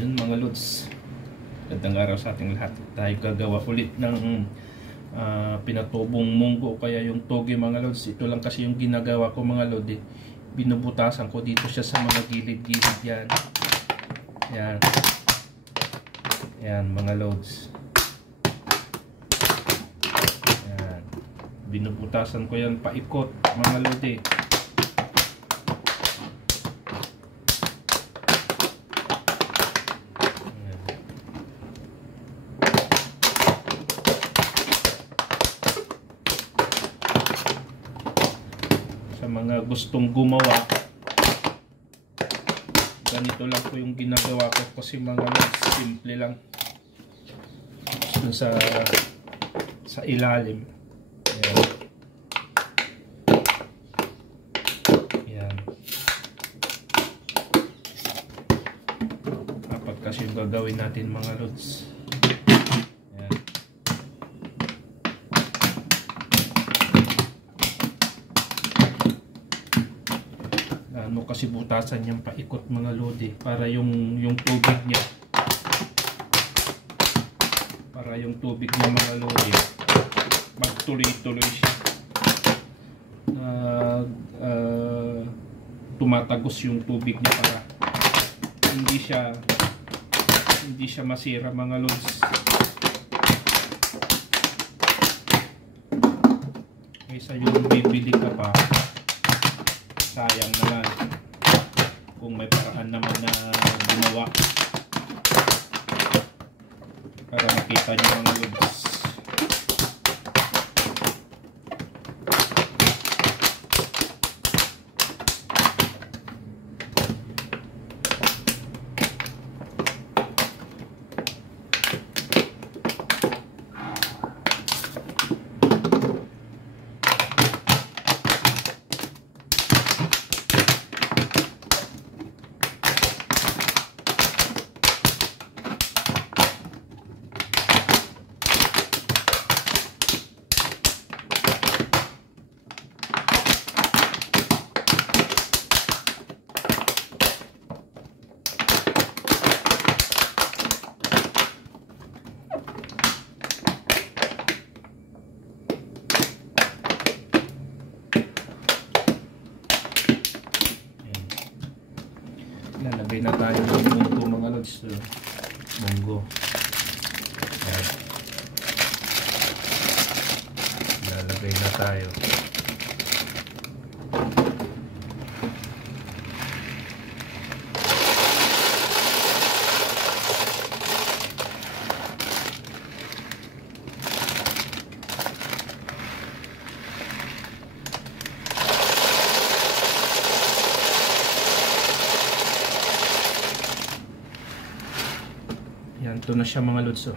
Yun mga lods, gandang araw sa ating lahat. Tayo gagawa ulit ng pinatubong munggo, kaya yung toge mga lods. Ito lang kasi yung ginagawa ko mga lods, binubutasan ko dito siya sa mga gilid-gilid yan. Yan. Yan mga lods. Yan. Binubutasan ko yan paikot mga lods mga gustong gumawa, ganito lang po yung ginagawa ko kasi mga lods, simple lang sa ilalim. Ayan. Ayan. Apat kasi yung gagawin natin mga lods. Ano kasi butasan niyang paikot mga lodi para yung tubig niya, mga lodi magtuloy-tuloy siya, tumatagos yung tubig niya para hindi siya masira mga lods. Kaysa yung bibili ka pa, sayang naman. Kung may paraan naman na gumawa para makita nyo mga lods. Lalagay na tayo ng munggo mga lods. Munggo. Ayan. Lalagay na tayo. Yan, ito na siya mga lods.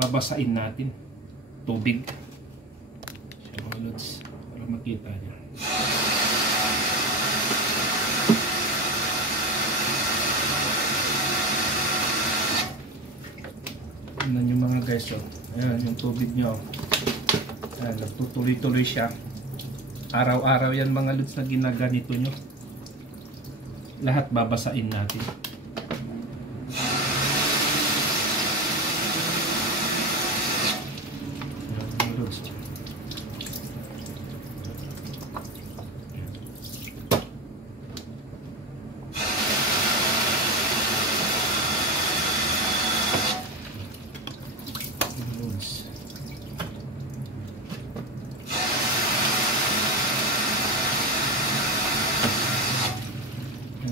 Babasain natin tubig so, mga lods, para makita nyo. Tignan nyo mga guys, ayan yung tubig nyo. Ayan, nagtutuloy-tuloy siya. Araw-araw yan mga lods na ginaganito nyo. Lahat babasain natin.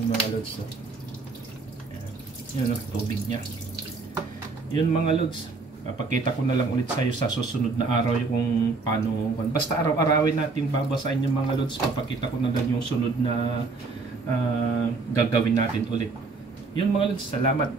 Mga lods. Yan ang tubig niya. Yun mga lods. Papakita ko na lang ulit sa iyo sa susunod na araw yung paano. Basta araw-arawin natin babasahin yung mga lods. Papakita ko na lang yung sunod na gagawin natin ulit. Yun mga lods, salamat.